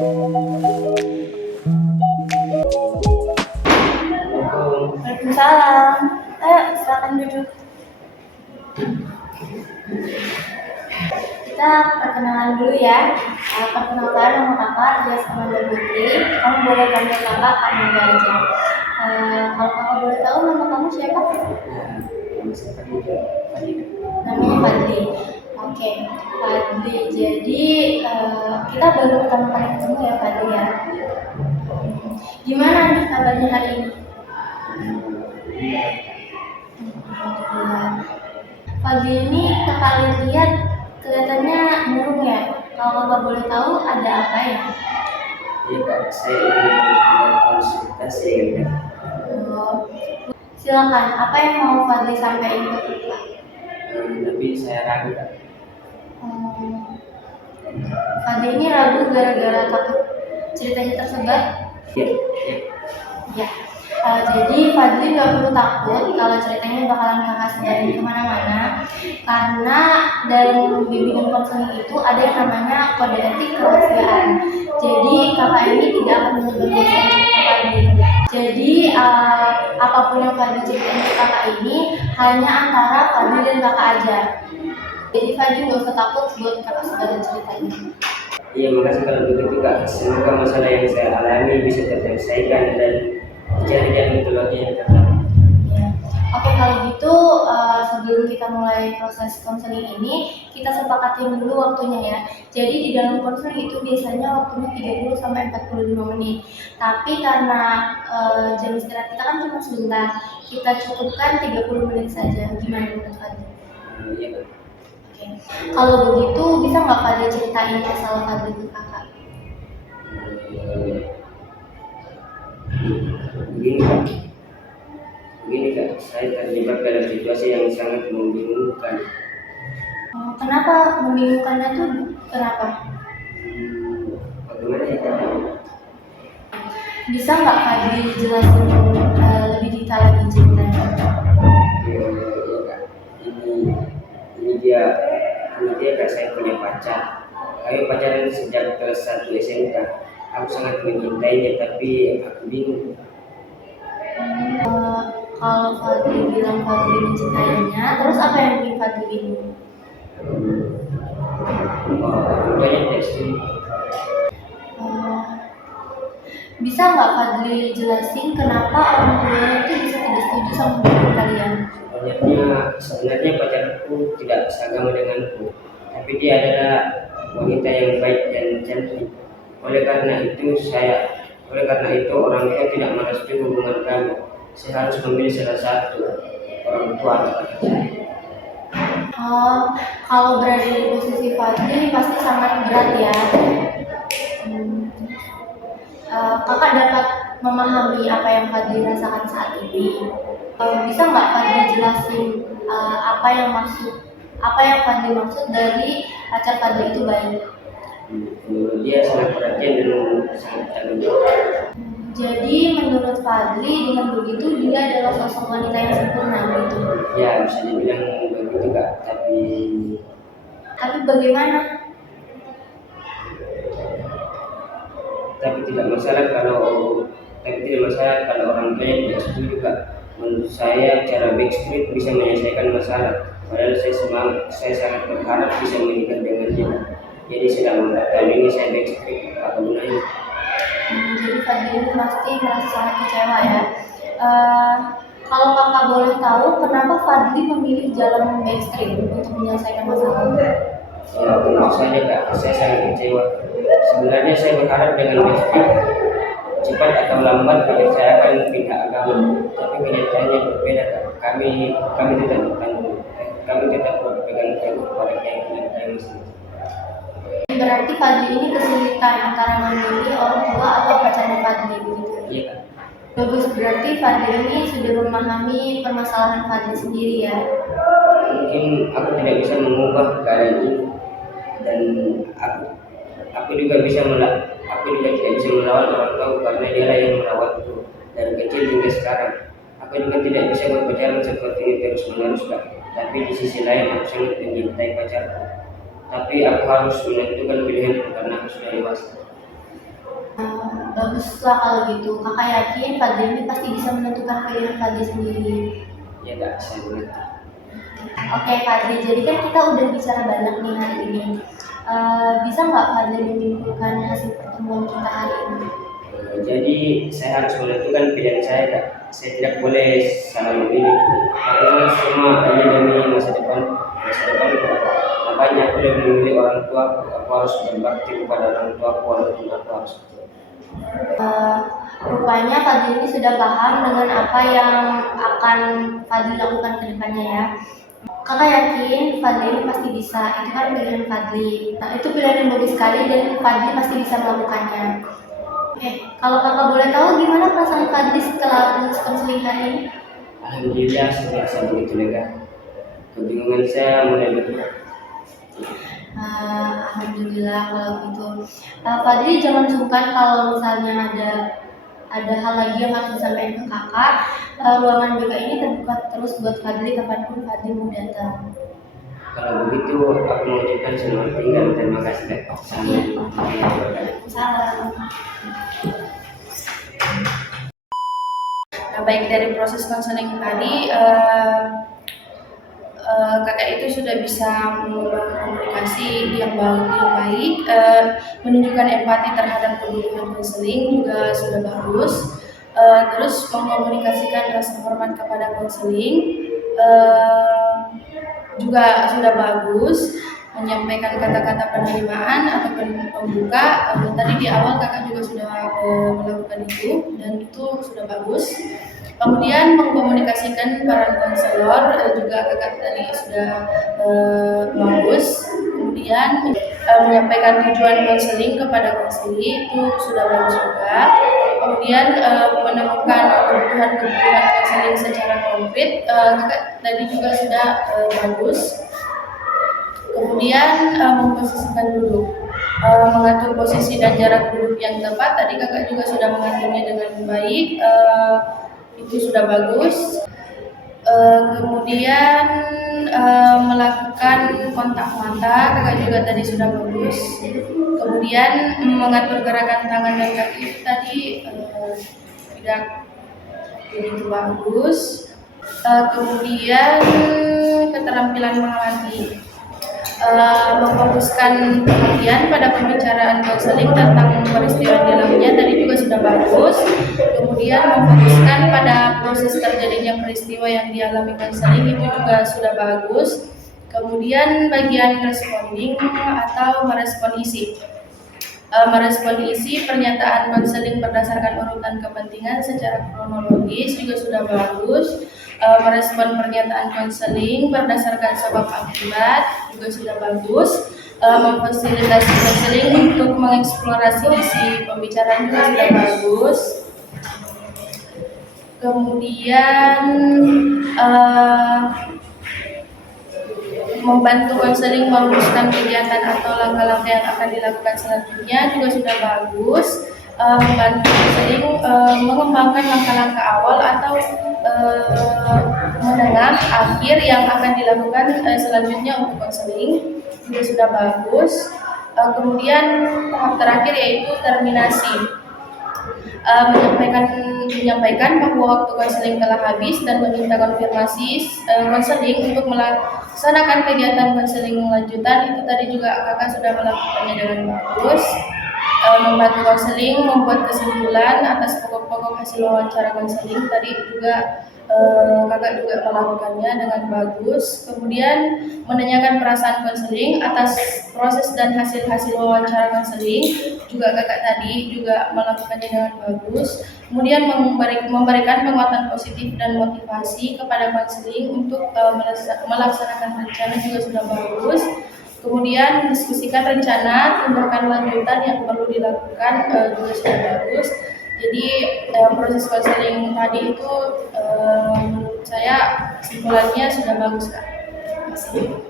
Waalaikumsalam. Silakan duduk. Kita perkenalan dulu ya. Perkenalkan, nama kakak Jas Amanda Putri. Kamu boleh panggil kakak Amanda aja. Kalau kakak boleh tahu nama kamu siapa? Nama saya Fadli. Namanya Fadli. Oke, Fadli. Jadi kita baru pertama kali ketemu ya Fadli ya. Gimana nih kabarnya hari ini? Pagi ini kakak lihat kelihatannya murung ya. Kalau kakak boleh tahu ada apa ya? Iya Kak, saya ingin konsultasi ya. Silakan, apa yang mau Fadli sampaikan ke kakak? Tapi saya ragu Kak. Fadli ini ragu gara-gara takut ceritanya tersebar? Iya. Ya. Jadi Fadli nggak perlu takut kalau ceritanya bakalan kakak sebarin kemana-mana, karena dalam bimbingan konseling itu ada yang namanya kode etik kerahasiaan. Jadi kakak ini tidak akan menyebarluaskan cerita Fadli. Jadi apapun yang Fadli ceritain ke kakak ini hanya antara Fadli dan kakak aja. Jadi Fadli nggak usah takut buat kakak sebarin ceritanya. Iya, makasih kalau begitu Kak. Semoga masalah yang saya alami bisa terselesaikan dan tidak metodologi yang tepat. Ya. Oke, kalau gitu sebelum kita mulai proses konseling ini, kita sepakatin dulu waktunya ya. Jadi di dalam konseling itu biasanya waktunya 30 sampai 45 menit. Tapi karena jam istirahat kita kan cuma sebentar, kita cukupkan 30 menit saja. Gimana menurut Fadli? Iya Kak. Oke. Kalau begitu bisa nggak Fadli ceritain masalah Fadli ke kakak? Begini Kak, saya terjebak dalam situasi yang sangat membingungkan. Kenapa membingungkannya tuh? Kenapa? Bagaimana ya Kak? Bisa nggak Fadli jelasin lebih detail lagi ceritanya? Iya Kak. Ini dia Kak, saya punya pacar. Kami pacaran sejak kelas 1 SMK. Aku sangat mencintainya, tapi aku bingung. Kalau Fadli bilang Fadli mencintainya, terus apa yang bikin Fadli bingung? Banyak tidak setuju. Bisa nggak Fadli jelasin kenapa orang tuanya itu bisa tidak setuju sama hubungan kalian? Sebenarnya pacarku tidak seagama denganku, tapi dia adalah wanita yang baik dan cantik. Oleh karena itu orang tua tidak merestui hubungan kami. Saya harus memilih salah satu, orang tua atau pacar saya. Kalau berada di posisi Fadli pasti sangat berat ya. Kakak dapat memahami apa yang Fadli rasakan saat ini. Bisa nggak Fadli jelasin apa yang Fadli maksud dari pacar Fadli itu baik? Menurut dia sangat perhatian dan sangat tanggung jawab. Jadi menurut Fadli dengan begitu dia adalah sosok wanita yang sempurna gitu. Ya, bisa dibilang begitu Kak, tapi bagaimana? Tapi tidak masalah kalau orang tuanya tidak setuju Kak. Menurut saya cara backstreet bisa menyelesaikan masalah. Padahal saya sangat berharap bisa menikah dengan dia. Jadi sedang kali ini saya backstreet, apa gunanya? Jadi Fadli ini pasti merasa sangat kecewa ya. Kalau kakak boleh tahu kenapa Fadli memilih jalan backstreet untuk menyelesaikan masalah? Ya, tentu saja Kak, saya sangat kecewa. Sebenarnya saya berharap dengan backstreet cepat atau lambat saya akan pindah agama, tapi kenyataannya berbeda Kak. Kami tetap berpegang teguh pada keyakinan Muslim. Berarti Fadli ini kesulitan antara memilih orang tua atau pacarnya Fadli begitu? Iya Kak. Bagus, berarti Fadli ini sudah memahami permasalahan Fadli sendiri ya. Mungkin aku tidak bisa mengubah keadaan ini, dan aku juga tidak bisa melawan orang tua karena dialah yang merawatku dari kecil hingga sekarang. Aku juga tidak bisa berpacaran seperti ini terus menerus Kak. Tapi di sisi lain aku sangat mencintai pacarku. Tapi aku harus menentukan pilihanku karena aku sudah dewasa. Baguslah kalau gitu. Kakak yakin Fadli ini pasti bisa menentukan pilihan Fadli sendiri. Ya Kak, saya mengerti. Oke Fadli, jadi kan kita udah bicara banyak nih hari ini. Bisa nggak Fadli menyimpulkan hasil pertemuan kita hari ini? Jadi saya harus menentukan pilihan saya Kak. Saya tidak boleh salah memilih karena semua hanya demi masa depan Kak. Makanya aku lebih memilih orang tua. Aku harus berbakti kepada orang tua aku walaupun aku harus Eh, Rupanya Fadli ini sudah paham dengan apa yang akan Fadli lakukan ke depannya ya. Kakak yakin Fadli ini pasti bisa, itu kan pilihan Fadli. Nah, itu pilihan yang bagus sekali dan Fadli pasti bisa melakukannya. Oke, kalau kakak boleh tahu gimana perasaan Fadli setelah lulus konseling hari ini? Alhamdulillah saya merasa begitu lega. Kebingungan saya mulai berkurang. Alhamdulillah kalau gitu. Fadli jangan sungkan kalau misalnya ada hal lagi yang harus disampaikan ke kakak. Ruangan BK ini terbuka terus buat Fadli kapanpun Fadli mau datang. Kalau begitu aku mengucapkan selamat tinggal. Terima kasih Kak. Salam. Nah, baik dari proses konseling tadi, kakak itu sudah bisa membangun komunikasi yang baik, menunjukkan empati terhadap kebutuhan konseling juga sudah bagus, terus mengkomunikasikan rasa hormat kepada konseling juga sudah bagus, menyampaikan kata-kata penerimaan ataupun pembuka. Tadi di awal kakak juga sudah melakukan itu dan itu sudah bagus. Kemudian mengkomunikasikan peran konselor juga kakak tadi sudah bagus. Kemudian menyampaikan tujuan konseling kepada konseli itu sudah bagus juga. Kemudian menemukan kebutuhan konseling secara konkret, kakak tadi juga sudah bagus. Kemudian memposisikan duduk, mengatur posisi dan jarak duduk yang tepat. Tadi kakak juga sudah mengaturnya dengan baik, itu sudah bagus. Kemudian melakukan kontak mata, kakak juga tadi sudah bagus. Kemudian mengatur gerakan tangan dan kaki itu tadi tidak begitu bagus. Kemudian keterampilan mengamati, memfokuskan perhatian pada pembicaraan konseling tentang peristiwa di dalamnya tadi juga sudah bagus. Kemudian memfokuskan pada proses terjadinya peristiwa yang dialami konseling itu juga sudah bagus. Kemudian bagian responding atau merespon isi, merespon isi pernyataan konseling berdasarkan urutan kepentingan secara kronologis juga sudah bagus. Merespon pernyataan konseling berdasarkan sebab akibat juga sudah bagus. Memfasilitasi konseling untuk mengeksplorasi isi pembicaraan juga sudah bagus. Kemudian membantu konseling merumuskan kegiatan atau langkah-langkah yang akan dilakukan selanjutnya juga sudah bagus. Membantu konseling mengembangkan langkah-langkah awal atau menengah akhir yang akan dilakukan selanjutnya untuk konseling juga sudah bagus. Kemudian tahap terakhir yaitu terminasi, menyampaikan bahwa waktu konseling telah habis dan meminta konfirmasi konseling untuk melaksanakan kegiatan konseling lanjutan. Itu tadi juga kakak sudah melakukannya dengan bagus. Membantu konseling membuat kesimpulan atas pokok-pokok hasil wawancara konseling tadi juga kakak juga melakukannya dengan bagus. Kemudian menanyakan perasaan konseling atas proses dan hasil-hasil wawancara konseling juga kakak tadi juga melakukannya dengan bagus. Kemudian memberikan penguatan positif dan motivasi kepada konseling untuk melaksanakan rencana juga sudah bagus. Kemudian mendiskusikan rencana tindakan lanjutan yang perlu dilakukan juga sudah bagus. Jadi proses konseling tadi itu menurut saya kesimpulannya sudah bagus Kak. Terima kasih.